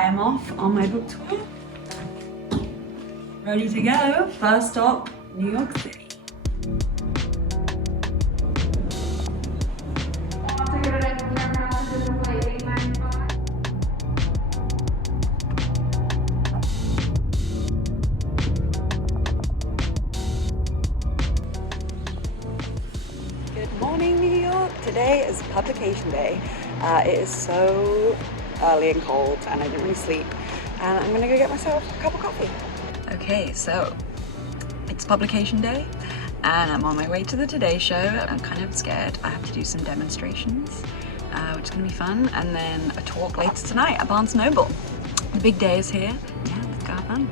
I am off on my book tour. Ready to go. First stop, New York City. Good morning, New York. Today is publication day. It is so early and cold and I didn't really sleep. And I'm gonna go get myself a cup of coffee. Okay, so it's publication day and I'm on my way to the Today Show. I'm kind of scared. I have to do some demonstrations, which is gonna be fun. And then a talk later tonight at Barnes & Noble. The big day is here. Yeah, let's go have fun.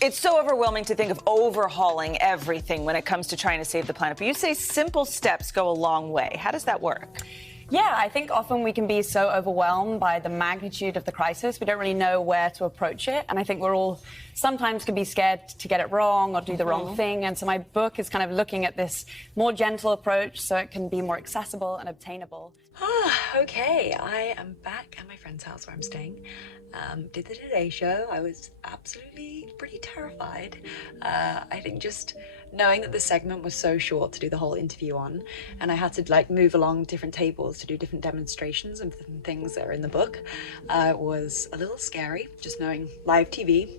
It's so overwhelming to think of overhauling everything when it comes to trying to save the planet. But you say simple steps go a long way. How does that work? Yeah, I think often we can be so overwhelmed by the magnitude of the crisis, we don't really know where to approach it. And I think we're all sometimes can be scared to get it wrong or do the wrong thing. And so my book is kind of looking at this more gentle approach so it can be more accessible and obtainable. Okay, I am back at my friend's house where I'm staying. Did the Today Show. I was absolutely pretty terrified. I think just knowing that the segment was so short to do the whole interview on, and I had to like move along different tables to do different demonstrations of different things that are in the book, was a little scary. Just knowing live TV,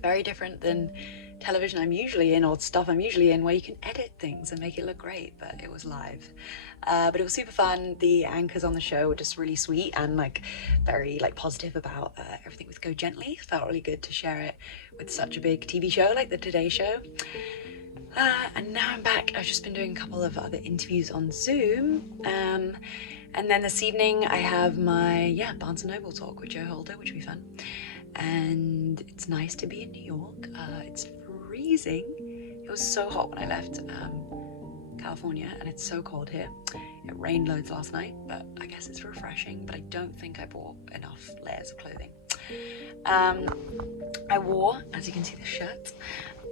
very different than television I'm usually in or stuff I'm usually in where you can edit things and make it look great, but it was live. But it was super fun. The anchors on the show were just really sweet and like very like positive about everything with Go Gently. It felt really good to share it with such a big TV show like the Today Show. And now I'm back. I've just been doing a couple of other interviews on Zoom. And then this evening I have my Barnes & Noble talk with Joe Holder, which will be fun. And it's nice to be in New York. It's freezing. It was so hot when I left California and it's so cold here. It rained loads last night, but I guess it's refreshing, but I don't think I bought enough layers of clothing. I wore, as you can see, the shirt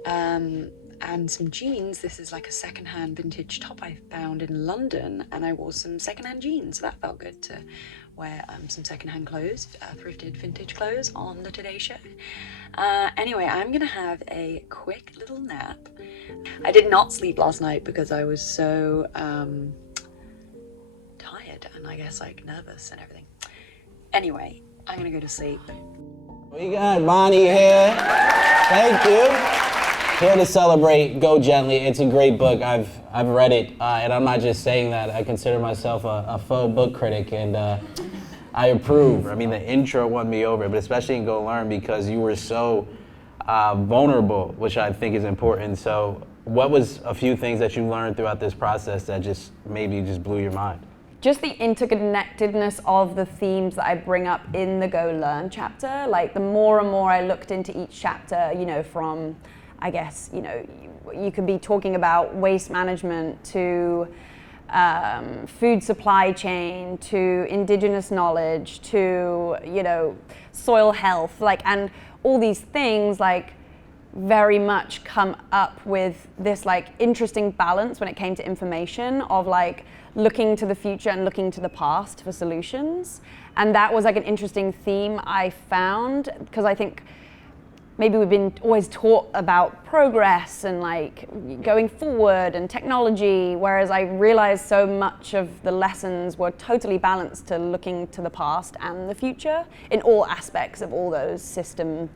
and some jeans. This is like a secondhand vintage top I found in London, and I wore some secondhand jeans, so that felt good to wear some secondhand clothes, thrifted vintage clothes on the Today Show. Anyway, I'm gonna have a quick little nap. I did not sleep last night because I was so tired and I guess like nervous and everything. Anyway, I'm gonna go to sleep. We got Bonnie here. Thank you. Here to celebrate Go Gently. It's a great book. I've read it, and I'm not just saying that. I consider myself a faux book critic, and I approve. I mean, the intro won me over, but especially in Go Learn because you were so vulnerable, which I think is important. So what was a few things that you learned throughout this process that just maybe just blew your mind? Just the interconnectedness of the themes that I bring up in the Go Learn chapter. Like the more and more I looked into each chapter, you know, from, I guess, you know, you could be talking about waste management to food supply chain to indigenous knowledge to, you know, soil health, like, and all these things like very much come up with this like interesting balance when it came to information of like looking to the future and looking to the past for solutions. And that was like an interesting theme I found, because I think maybe we've been always taught about progress and like going forward and technology, whereas I realized so much of the lessons were totally balanced to looking to the past and the future in all aspects of all those systems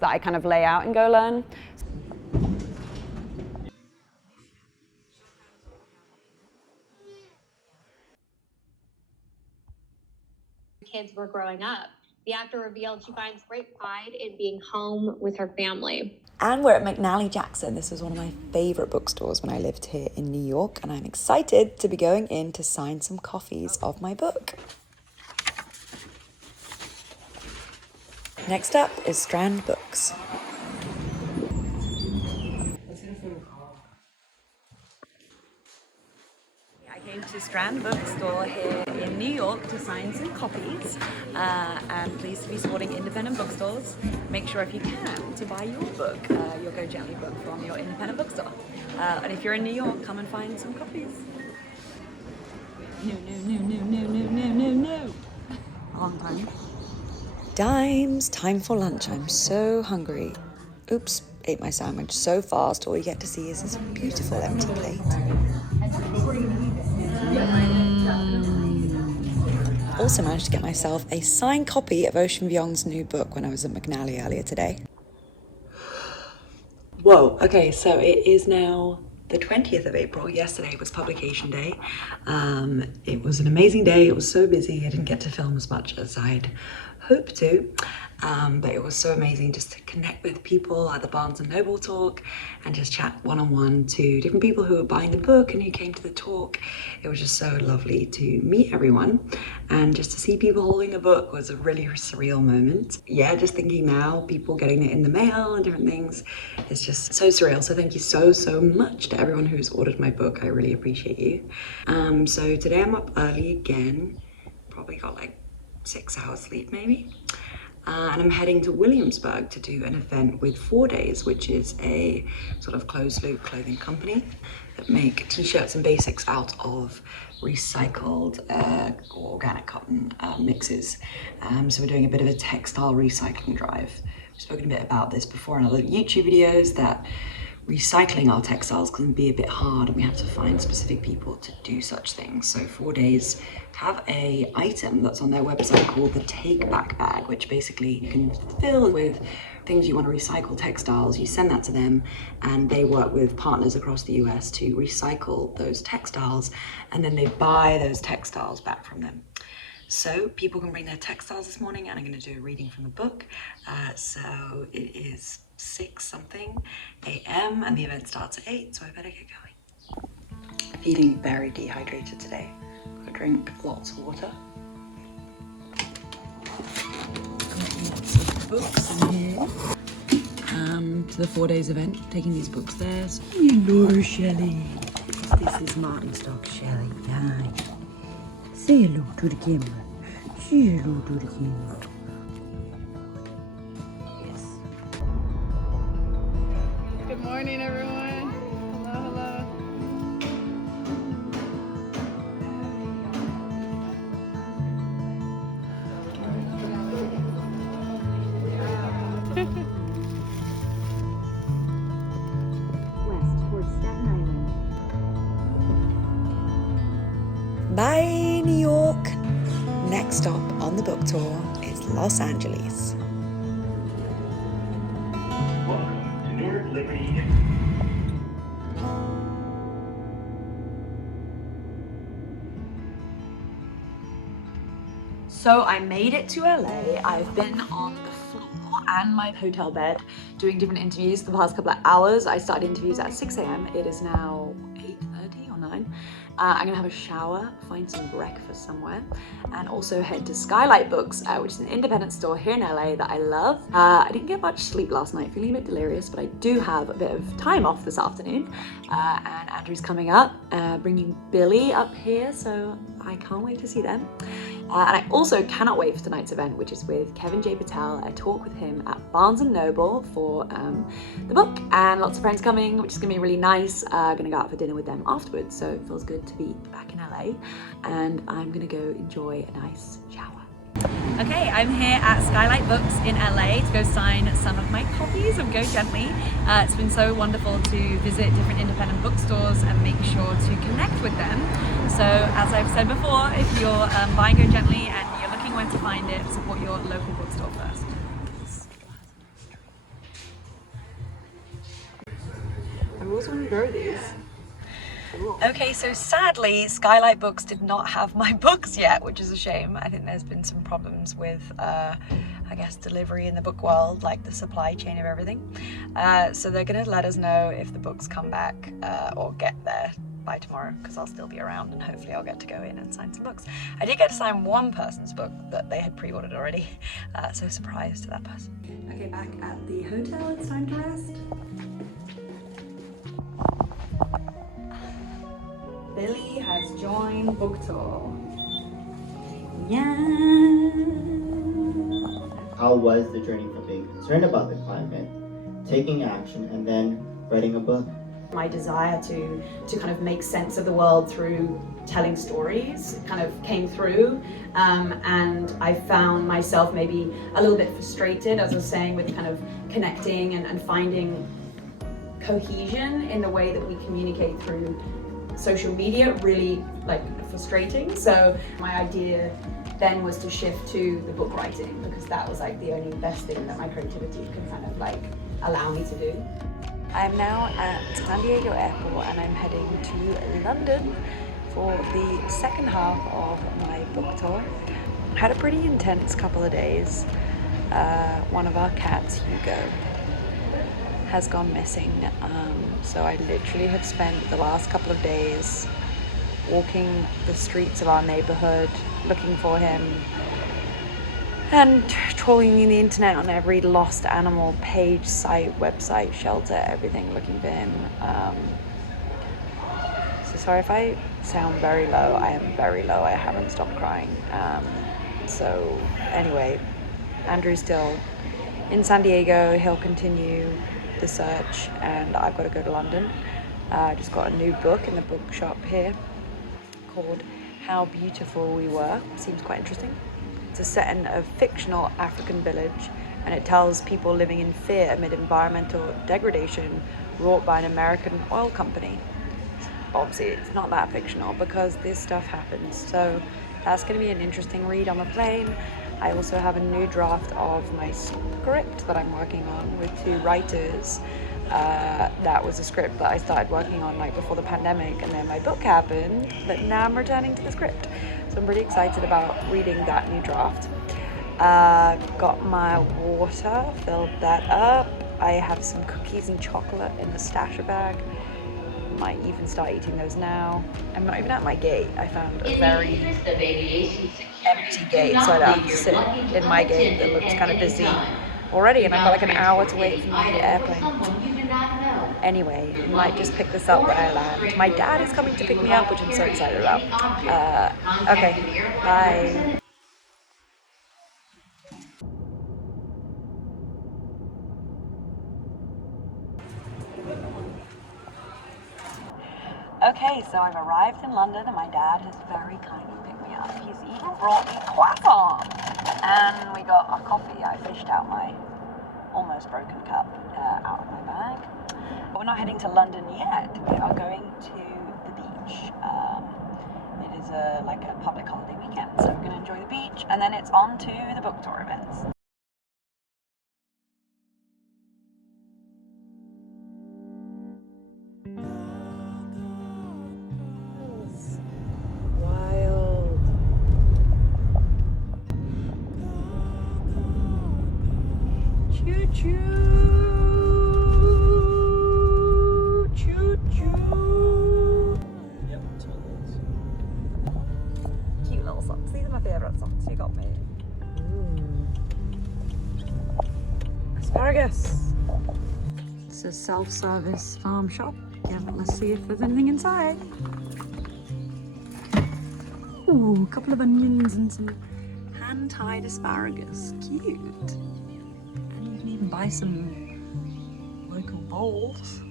that I kind of lay out in Go Learn. Kids were growing up. The actor revealed she finds great pride in being home with her family. And we're at McNally Jackson. This was one of my favourite bookstores when I lived here in New York, and I'm excited to be going in to sign some copies of my book. Next up is Strand Books. I came to Strand Bookstore here in New York to sign some copies. I'm pleased to be supporting independent bookstores. Make sure if you can to buy your book, your Go Gently book from your independent bookstore. And if you're in New York, come and find some copies. No. A long time. Dimes, time for lunch. I'm so hungry. Oops, ate my sandwich so fast. All you get to see is this beautiful empty plate. Also managed to get myself a signed copy of Ocean Vuong's new book when I was at McNally earlier today. Whoa, okay, so it is now the 20th of April. Yesterday was publication day. It was an amazing day. It was so busy. I didn't get to film as much as I'd hoped to, but it was so amazing just to connect with people at the Barnes & Noble talk and just chat one-on-one to different people who were buying the book and who came to the talk. It was just so lovely to meet everyone, and just to see people holding the book was a really surreal moment. Yeah, just thinking now, people getting it in the mail and different things, it's just so surreal. So thank you so much to everyone who's ordered my book. I really appreciate you. So today I'm up early again, probably got like 6 hours sleep maybe. And I'm heading to Williamsburg to do an event with 4 Days, which is a sort of closed loop clothing company that make t-shirts and basics out of recycled organic cotton mixes. So we're doing a bit of a textile recycling drive. We've spoken a bit about this before in other YouTube videos, that recycling our textiles can be a bit hard and we have to find specific people to do such things. So 4 Days have a item that's on their website called the Take Back Bag, which basically you can fill with things you want to recycle, textiles. You send that to them and they work with partners across the US to recycle those textiles, and then they buy those textiles back from them. So people can bring their textiles this morning, and I'm going to do a reading from the book. So it is 6-something a.m. and the event starts at 8, so I better get going. Feeling very dehydrated today. Gotta drink lots of water. Got lots of books in here. To the 4 Days event, taking these books there. So, hello, Shelley. This is Martin Stock, Shelley. Hi. Say hello to the camera. Say hello to the camera. Yes. Good morning, everyone. Hello. West towards Staten Island. Bye, New York. Next stop on the book tour is Los Angeles. Welcome to Newark Liberty. So I made it to LA. I've been on the floor and my hotel bed doing different interviews the past couple of hours. I started interviews at 6 a.m. It is now 8:30 or 9. I'm gonna have a shower, find some breakfast somewhere, and also head to Skylight Books, which is an independent store here in LA that I love. I didn't get much sleep last night, feeling a bit delirious, but I do have a bit of time off this afternoon. And Andrew's coming up, bringing Billy up here, so I can't wait to see them. And I also cannot wait for tonight's event, which is with Kevin J Patel. I talk with him at Barnes & Noble for the book, and lots of friends coming, which is gonna be really nice. Gonna go out for dinner with them afterwards, so it feels good to be back in LA, and I'm gonna go enjoy a nice shower. Okay, I'm here at Skylight Books in LA to go sign some of my copies of Go Gently. It's been so wonderful to visit different independent bookstores and make sure to connect with them. So as I've said before, if you're buying Go Gently and you're looking where to find it, support your local bookstore first. I always want to grow these. Okay, so sadly, Skylight Books did not have my books yet, which is a shame. I think there's been some problems with, I guess, delivery in the book world, like the supply chain of everything. So they're gonna let us know if the books come back or get there by tomorrow, because I'll still be around and hopefully I'll get to go in and sign some books. I did get to sign one person's book that they had pre-ordered already, so surprise to that person. Okay, back at the hotel, it's time to rest. Billy has joined book tour. Yeah. How was the journey from being concerned about the climate, taking action, and then writing a book? My desire to kind of make sense of the world through telling stories kind of came through, and I found myself maybe a little bit frustrated, as I was saying, with kind of connecting and finding cohesion in the way that we communicate through social media, really like frustrating. So my idea then was to shift to the book writing, because that was like the only best thing that my creativity could kind of like allow me to do. I'm now at San Diego Airport and I'm heading to London for the second half of my book tour. I had a pretty intense couple of days. One of our cats, Hugo, has gone missing. So I literally have spent the last couple of days walking the streets of our neighborhood looking for him and trawling the internet on every lost animal page, site, website, shelter, everything looking for him. So sorry if I sound very low. I am very low. I haven't stopped crying. So anyway, Andrew's still in San Diego. He'll continue the search and I've got to go to London. I just got a new book in the bookshop here called How Beautiful We Were. Seems quite interesting. It's set in a fictional African village and it tells people living in fear amid environmental degradation wrought by an American oil company. Obviously it's not that fictional because this stuff happens, so that's going to be an interesting read on the plane. I also have a new draft of my script that I'm working on with two writers. That was a script that I started working on like before the pandemic, and then my book happened, but now I'm returning to the script. So I'm really excited about reading that new draft. Got my water, filled that up. I have some cookies and chocolate in the stasher bag. Might even start eating those now. I'm not even at my gate. I found a very empty gate, so I have to sit in my gate that looks kind of busy already, and I've got like an hour to wait for the airplane. Anyway, I might just pick this up when I land. My dad is coming to pick me up, which I'm so excited about. Okay, bye. Okay, so I've arrived in London and my dad has very kindly picked me up. He's even brought me croissant. And we got our coffee. I fished out my almost broken cup out of my bag. But we're not heading to London yet. We are going to the beach. It is like a public holiday weekend, so we're going to enjoy the beach. And then it's on to the book tour events. Choo-choo, choo-choo. Yep, totally. Cute little socks. These are my favourite socks you got me. Asparagus. It's a self-service farm shop. Yeah, let's see if there's anything inside. Ooh, a couple of onions and some hand-tied asparagus. Cute. Even buy some local bowls.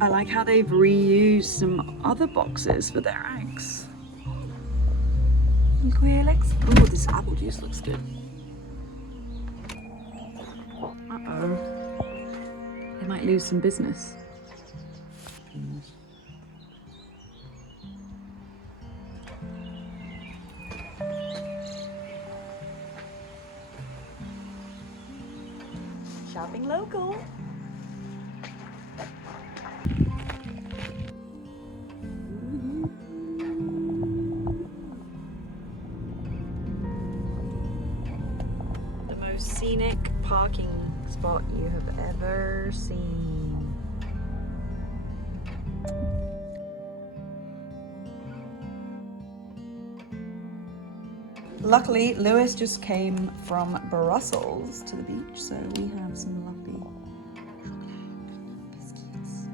I like how they've reused some other boxes for their eggs. And quail eggs. Oh, this apple juice looks good. Uh-oh. They might lose some business. Shopping local. The most scenic parking spot you have ever seen. Luckily, Lewis just came from Brussels to the beach, so we have some lovely biscuits.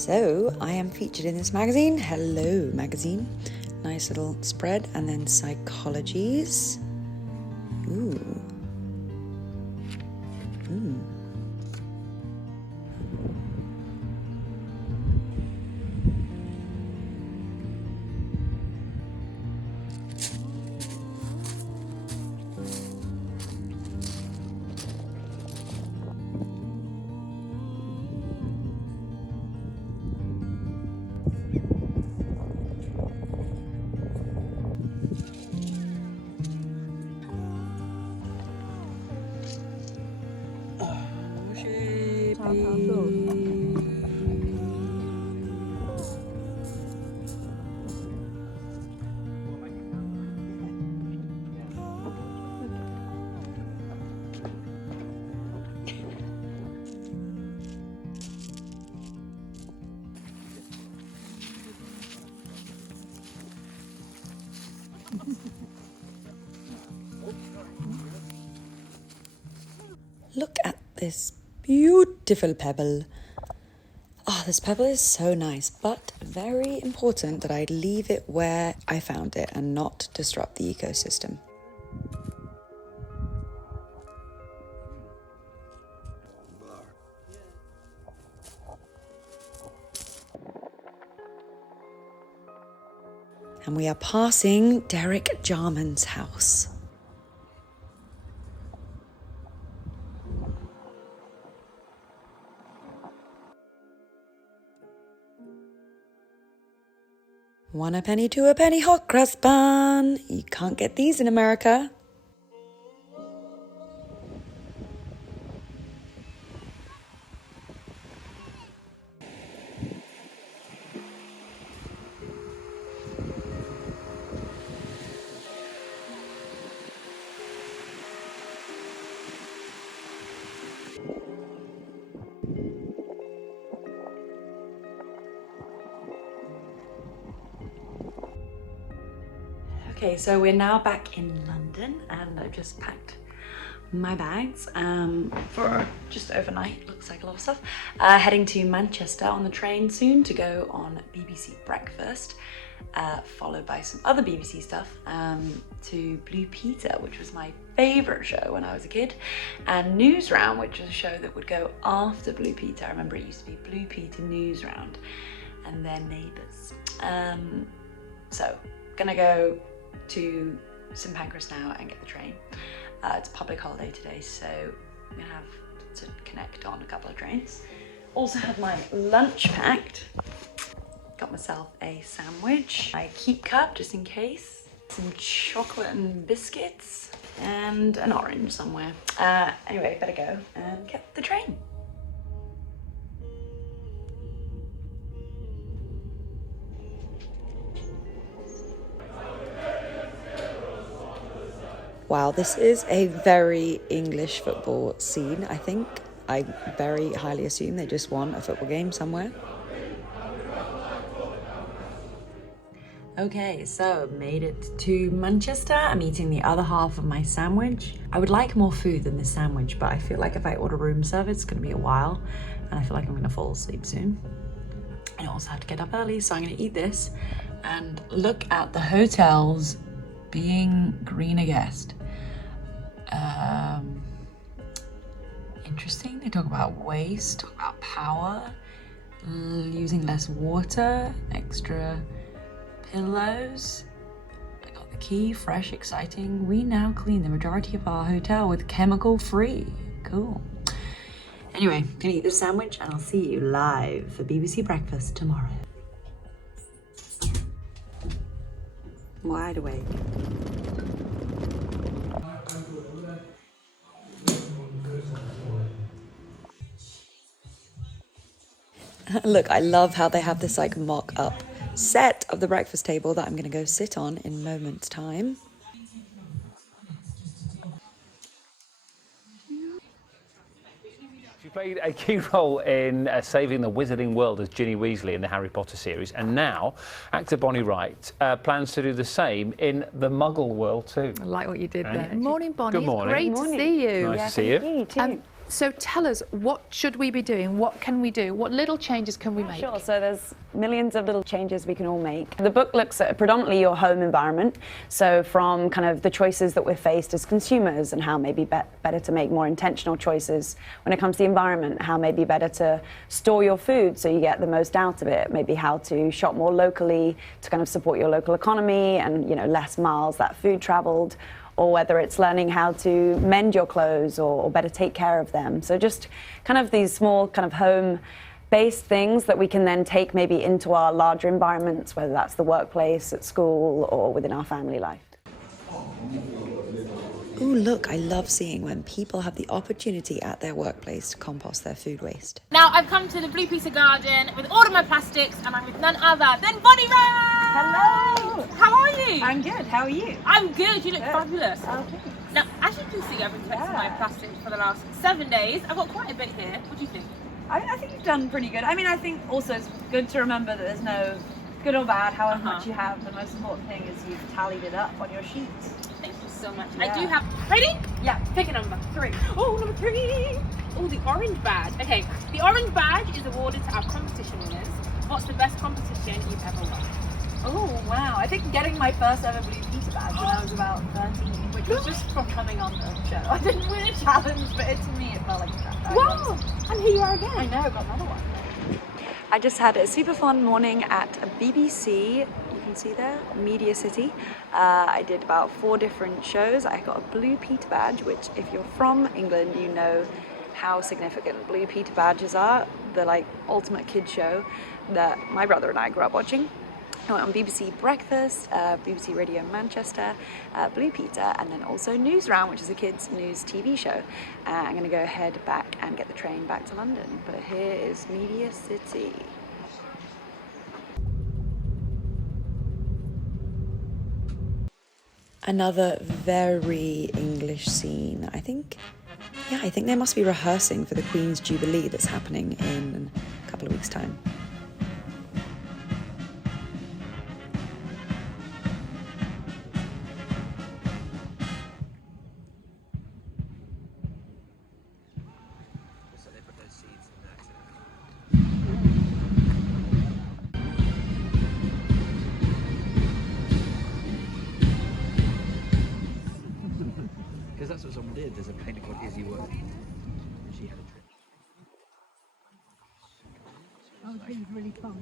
So I am featured in this magazine. Hello, magazine. Nice little spread, and then psychologies. Ooh. Look at this beautiful pebble. Oh, this pebble is so nice, but very important that I leave it where I found it and not disrupt the ecosystem. And we are passing Derek Jarman's house. One a penny, two a penny, hot cross bun. You can't get these in America. Okay, so we're now back in London and I've just packed my bags for just overnight. Looks like a lot of stuff. Heading to Manchester on the train soon to go on BBC Breakfast, followed by some other BBC stuff to Blue Peter, which was my favourite show when I was a kid, and News Round, which was a show that would go after Blue Peter. I remember it used to be Blue Peter, News Round, and their neighbours. So, gonna go to St Pancras now and get the train. It's a public holiday today, so I'm gonna have to connect on a couple of trains. Also have my lunch packed. Got myself a sandwich, my keep cup just in case, some chocolate and biscuits, and an orange somewhere. Anyway, better go and get the train. Wow, this is a very English football scene, I think. I very highly assume they just won a football game somewhere. Okay, so made it to Manchester. I'm eating the other half of my sandwich. I would like more food than this sandwich, but I feel like if I order room service, it's gonna be a while, and I feel like I'm gonna fall asleep soon. I also have to get up early, so I'm gonna eat this and look at the hotels being green guest. Interesting. They talk about waste, talk about power, using less water, extra pillows. I got the key, fresh, exciting. We now clean the majority of our hotel with chemical free. Cool. Anyway, gonna eat this sandwich and I'll see you live for BBC Breakfast tomorrow. Wide awake. Look, I love how they have this like mock-up set of the breakfast table that I'm going to go sit on in moments' time. She played a key role in saving the wizarding world as Ginny Weasley in the Harry Potter series, and now actor Bonnie Wright plans to do the same in the Muggle world too. I like what you did there. Morning, Bonnie. Good morning. It's great to see you. Nice to see you. You too. So tell us, what should we be doing? What can we do? What little changes can we make? Sure, so there's millions of little changes we can all make. The book looks at predominantly your home environment, so from kind of the choices that we're faced as consumers and how maybe better to make more intentional choices when it comes to the environment, how maybe better to store your food so you get the most out of it, maybe how to shop more locally to kind of support your local economy and, you know, less miles that food traveled, or whether it's learning how to mend your clothes or better take care of them. So just kind of these small kind of home-based things that we can then take maybe into our larger environments, whether that's the workplace, at school, or within our family life. Ooh, look, I love seeing when people have the opportunity at their workplace to compost their food waste. Now I've come to the Blue Piece of Garden with all of my plastics, and I'm with none other than Bonnie Rose! Hello! How are you? I'm good, how are you? I'm good, you look fabulous. Okay. Now, as you can see, I've been collecting my plastics for the last 7 days. I've got quite a bit here. What do you think? I think you've done pretty good. I mean, I think also it's good to remember that there's no good or bad, however much you have. The most important thing is you've tallied it up on your sheets. Thank you so much. Yeah. I do have... Ready? Yeah. Pick a number. 3. Oh, number 3. Oh, the orange badge. Okay, the orange badge is awarded to our competition winners. What's the best competition you've ever won? Oh, wow. I think getting my first ever Blue Peter badge when I was about 13, which was just from coming on the show. I didn't win a challenge, but to me it felt like a challenge. Wow! And here you are again. I know, got another one. I just had a super fun morning at a BBC, you can see there, Media City. I did about 4 different shows. I got a Blue Peter badge, which if you're from England, you know how significant Blue Peter badges are. The like ultimate kids show that my brother and I grew up watching. I went on BBC Breakfast, BBC Radio Manchester, Blue Peter, and then also Newsround, which is a kids' news TV show. I'm going to go head back and get the train back to London. But here is Media City. Another very English scene. I think they must be rehearsing for the Queen's Jubilee that's happening in a couple of weeks' time. Because that's what someone did. There's a painter called Izzy Worth. She had a trip. Oh, it was really fun.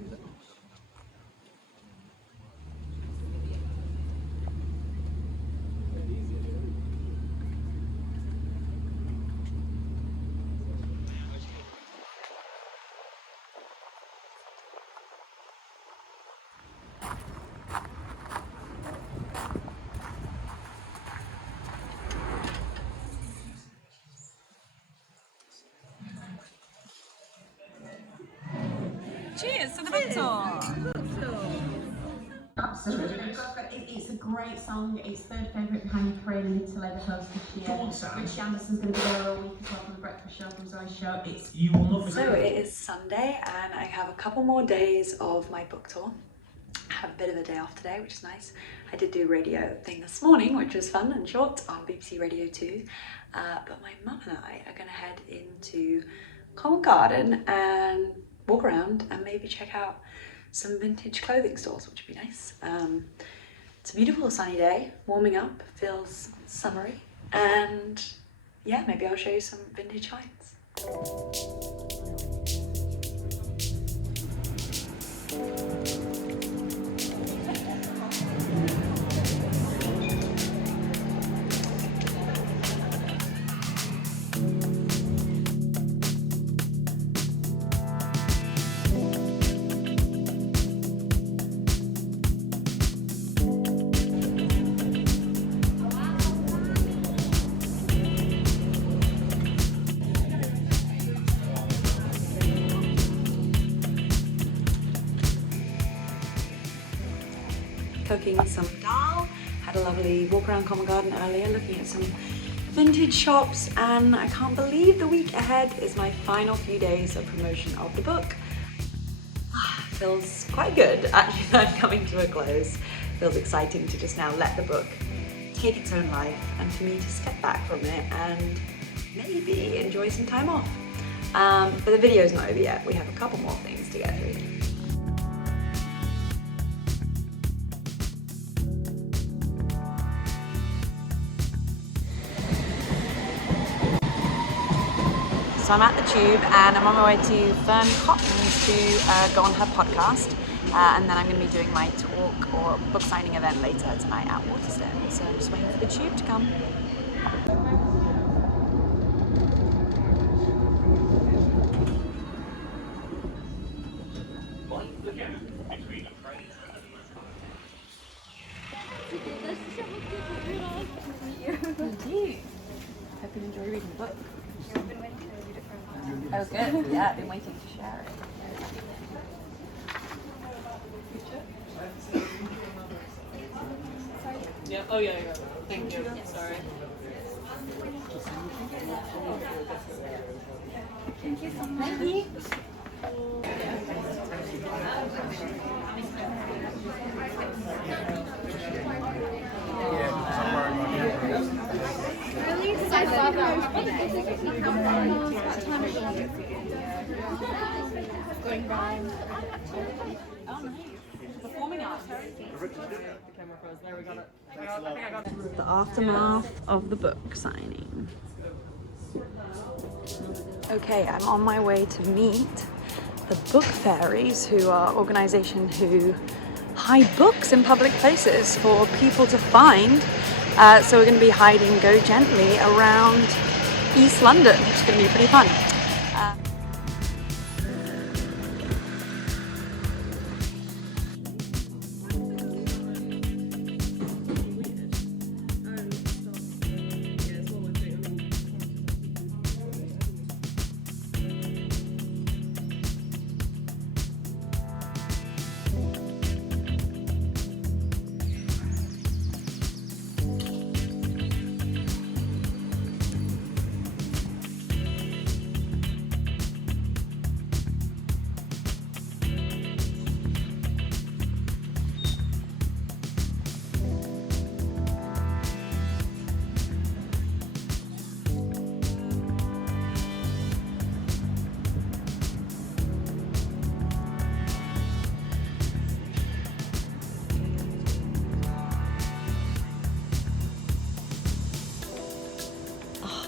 Cheers to the book tour. Absolutely. It's a great song. It's third favourite behind Parade and Little Ever Host this year. Richie Anderson's going to be there all week as well from the Breakfast Show, from Zoe's show. So it is Sunday and I have a couple more days of my book tour. I have a bit of a day off today, which is nice. I did do a radio thing this morning, which was fun and short on BBC Radio 2. But my mum and I are going to head into Covent Garden and walk around and maybe check out some vintage clothing stores, which would be nice. It's a beautiful sunny day, warming up, feels summery, and yeah, maybe I'll show you some vintage finds. Cooking some dal, had a lovely walk around Covent Garden earlier looking at some vintage shops, and I can't believe the week ahead is my final few days of promotion of the book. Feels quite good actually that coming to a close. Feels exciting to just now let the book take its own life and for me to step back from it and maybe enjoy some time off. But the video's not over yet. We have a couple more things to get through. So I'm at the Tube and I'm on my way to Fern Cottons to go on her podcast. And then I'm going to be doing my talk or book signing event later tonight at Waterstone. So I'm just waiting for the Tube to come. Hope you enjoy reading the book. I've been waiting to read it for a while. Oh, good. Yeah, I've been waiting to share it. Yeah. Oh yeah. Thank you. Sorry. Thank you so much. Thank you. Really? Because I love going round. Oh, nice. Performing arts. The aftermath of the book signing. Okay, I'm on my way to meet the Book Fairies, who are an organisation who hide books in public places for people to find. So we're going to be hiding Go Gently around East London, which is going to be pretty fun.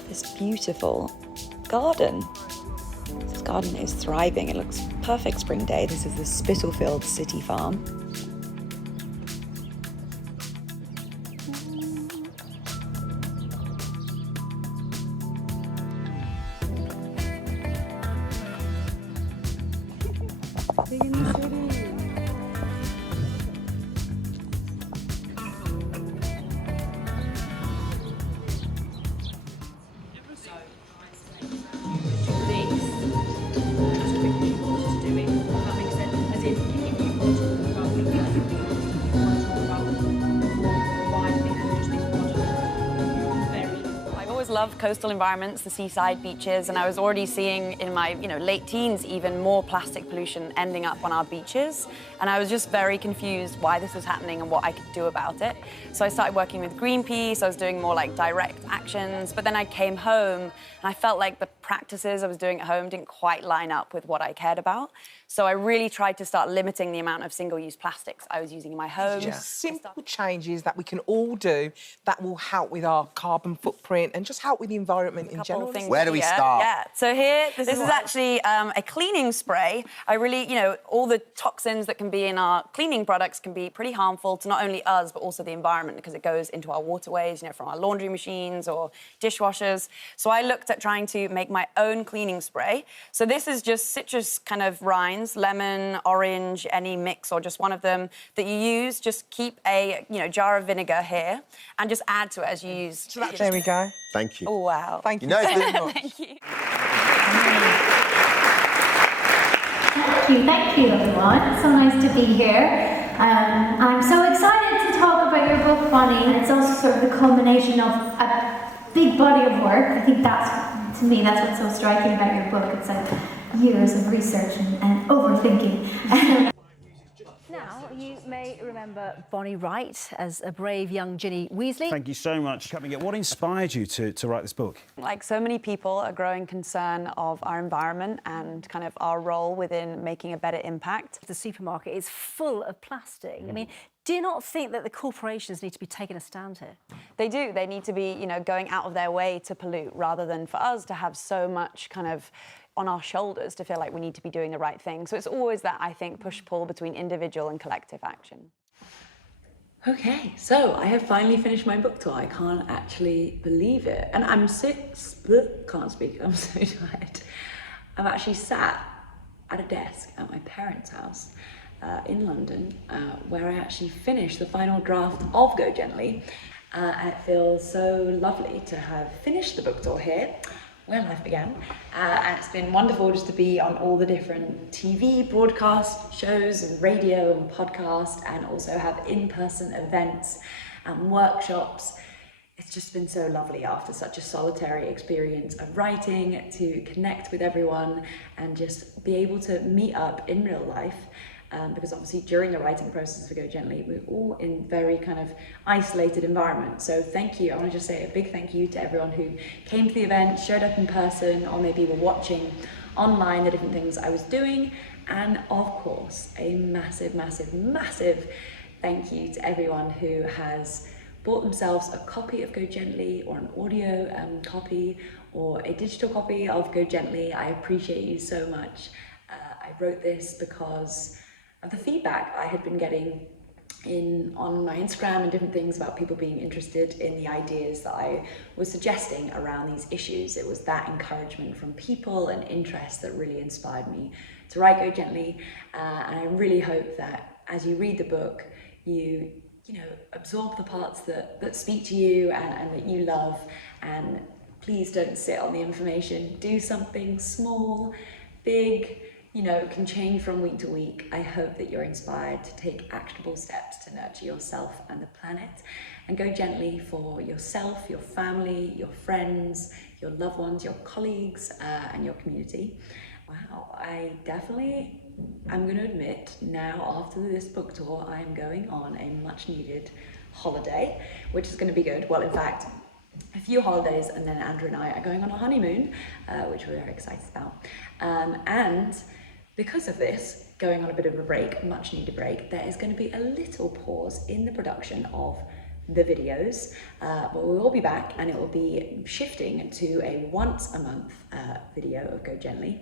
This beautiful garden. This garden is thriving. It looks perfect spring day. This is the Spitalfield City Farm. Love coastal environments, the seaside beaches, and I was already seeing in my late teens even more plastic pollution ending up on our beaches, and I was just very confused why this was happening and what I could do about it. So I started working with Greenpeace. I was doing more like direct actions, but then I came home and I felt like the practices I was doing at home didn't quite line up with what I cared about. So I really tried to start limiting the amount of single-use plastics I was using in my home. Just simple changes that we can all do that will help with our carbon footprint and just help with the environment in general. Where do we start? Yeah, so here, this is actually a cleaning spray. I really, all the toxins that can be in our cleaning products can be pretty harmful to not only us, but also the environment, because it goes into our waterways, from our laundry machines or dishwashers. So I looked at trying to make my own cleaning spray. So this is just citrus kind of rinds, lemon, orange, any mix or just one of them that you use. Just keep a jar of vinegar here and just add to it as you use. There we go. Thank you. Oh, wow. Thank you. Thank you. Thank you, everyone. So nice to be here. I'm so excited to talk about your book, Bonnie. It's also sort of the culmination of a big body of work. I think to me, that's what's so striking about your book. It's like years of research and overthinking. Now, you may remember Bonnie Wright as a brave young Ginny Weasley. Thank you so much. What inspired you to write this book? Like so many people, a growing concern of our environment and kind of our role within making a better impact. The supermarket is full of plastic. I mean, do you not think that the corporations need to be taking a stand here? They do. They need to be, you know, going out of their way to pollute rather than for us to have so much kind of on our shoulders to feel like we need to be doing the right thing. So it's always that, I think, push-pull between individual and collective action. Okay, so I have finally finished my book tour. I can't actually believe it. And I'm can't speak, I'm so tired. I'm actually sat at a desk at my parents' house in London, where I actually finished the final draft of Go Gently. And it feels so lovely to have finished the book tour here, where life began, and it's been wonderful just to be on all the different TV broadcast shows and radio and podcast, and also have in-person events and workshops. It's just been so lovely after such a solitary experience of writing to connect with everyone and just be able to meet up in real life. Because obviously during the writing process for Go Gently, we're all in very kind of isolated environments. So thank you. I want to just say a big thank you to everyone who came to the event, showed up in person, or maybe were watching online the different things I was doing. And of course, a massive, massive, massive thank you to everyone who has bought themselves a copy of Go Gently, or an audio copy, or a digital copy of Go Gently. I appreciate you so much. I wrote this because of the feedback I had been getting on my Instagram and different things about people being interested in the ideas that I was suggesting around these issues. It was that encouragement from people and interest that really inspired me to write Go Gently. And I really hope that as you read the book, you absorb the parts that speak to you and that you love. And please don't sit on the information. Do something small, big, can change from week to week. I hope that you're inspired to take actionable steps to nurture yourself and the planet, and go gently for yourself, your family, your friends, your loved ones, your colleagues, and your community. Wow, I'm going to admit now, after this book tour, I'm going on a much needed holiday, which is going to be good. Well, in fact, a few holidays, and then Andrew and I are going on a honeymoon, which we're very excited about. And because of this, going on a bit of a break, much needed break, there is going to be a little pause in the production of the videos, but we will be back, and it will be shifting to a once a month video of Go Gently,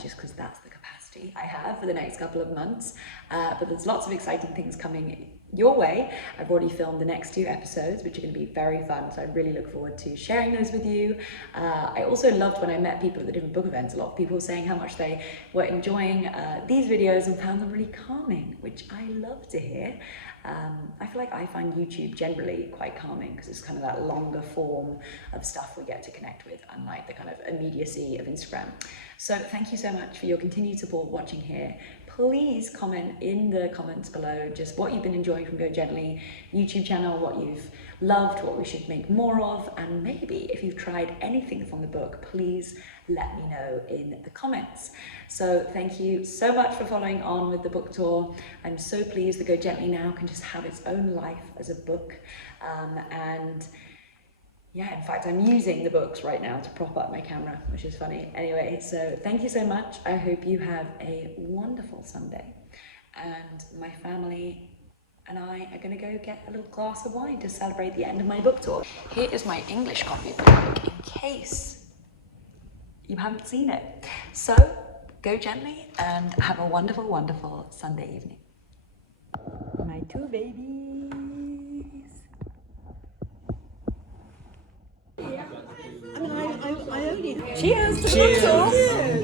just because that's the capacity I have for the next couple of months. But there's lots of exciting things coming your way. I've already filmed the next 2 episodes, which are going to be very fun, so I really look forward to sharing those with you. I also loved when I met people at the different book events, a lot of people saying how much they were enjoying these videos and found them really calming, which I love to hear. I feel like I find YouTube generally quite calming because it's kind of that longer form of stuff we get to connect with, unlike the kind of immediacy of Instagram. So thank you so much for your continued support watching here. Please comment in the comments below just what you've been enjoying from Go Gently YouTube channel, what you've loved, what we should make more of, and maybe if you've tried anything from the book, please let me know in the comments. So thank you so much for following on with the book tour. I'm so pleased that Go Gently now can just have its own life as a book. And yeah, in fact, I'm using the books right now to prop up my camera, which is funny. Anyway, so thank you so much. I hope you have a wonderful Sunday. And my family and I are going to go get a little glass of wine to celebrate the end of my book tour. Here is my English copy of the book in case you haven't seen it. So go gently and have a wonderful, wonderful Sunday evening. My 2 babies. I mean, I only... Cheers to the book tour.